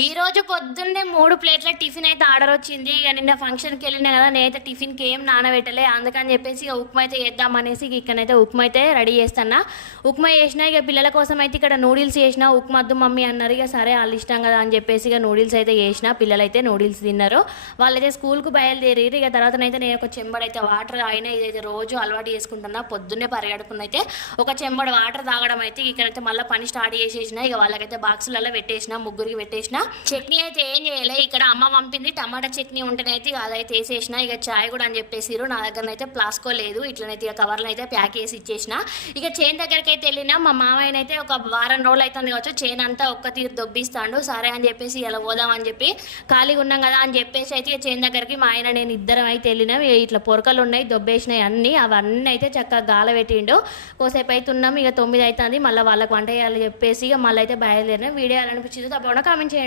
ఈ రోజు పొద్దున్నే 3 ప్లేట్ల టిఫిన్ అయితే ఆర్డర్ వచ్చింది. ఇక నిన్న ఫంక్షన్కి వెళ్ళినా కదా, నేనైతే టిఫిన్కి ఏం నానబెట్టలే. అందుకని చెప్పేసి ఇక ఉప్మా అయితే చేద్దామనేసి ఇక్కడైతే ఉప్మా అయితే రెడీ చేస్తున్నా. ఉప్మా చేసిన ఇక పిల్లల కోసం అయితే ఇక్కడ నూడిల్స్ చేసిన. ఉప్మా వద్దు మమ్మీ అన్నారు. ఇక సరే వాళ్ళు ఇష్టం కదా అని చెప్పేసి ఇక నూడిల్స్ అయితే చేసిన. పిల్లలు అయితే నూడిల్స్ తిన్నారు. వాళ్ళైతే స్కూల్కు బయలుదేరి ఇక తర్వాతనైతే నేను ఒక చెంబడైతే వాటర్ అయినా ఇదైతే రోజు అలవాటు చేసుకుంటున్నా. పొద్దున్నే పరిగడుకున్న అయితే ఒక చెంబడు వాటర్ తాగడం అయితే ఇక్కడైతే మళ్ళీ పని స్టార్ట్ చేసేసిన. ఇక వాళ్ళకైతే బాక్సులలో పెట్టేసిన, ముగ్గురికి పెట్టేసిన. చట్నీ అయితే ఏం చేయలే. ఇక్కడ అమ్మ పంపింది టమాటా చట్నీ ఉంటేనైతే అదైతే వేసేసిన. ఇక చాయ్ కూడా అని చెప్పేసిరు. నా దగ్గర అయితే ప్లాస్కో లేదు. ఇట్లనైతే ఇక కవర్లో అయితే ప్యాక్ చేసి ఇచ్చేసిన. ఇక చేను దగ్గరికి అయితే వెళ్ళినా. మా మామయ్యనైతే ఒక వారం రోజులు అవుతుంది కావచ్చు చేను అంతా ఒక్క తీరు దొబ్బిస్తాడు. సరే అని చెప్పేసి ఇలా పోదామని చెప్పి ఖాళీగా ఉన్నాం కదా అని చెప్పేసి అయితే చేను దగ్గరికి మా ఆయన నేను ఇద్దరం అయితే వెళ్ళినాం. ఇట్లా పొరకలు ఉన్నాయి, దొబ్బేసినాయి అన్నీ. అవన్నీ అయితే చక్కగా గాల పెట్టిండు. కోసేపు అయితే ఉన్నాం. ఇక 9 అవుతుంది. మళ్ళీ వాళ్ళకి వంట చేయాలని చెప్పేసి ఇక మళ్ళీ అయితే బయలుదేరినాం. వీడియో అనిపించింది తప్పకుండా కామెంట్ చేయండి.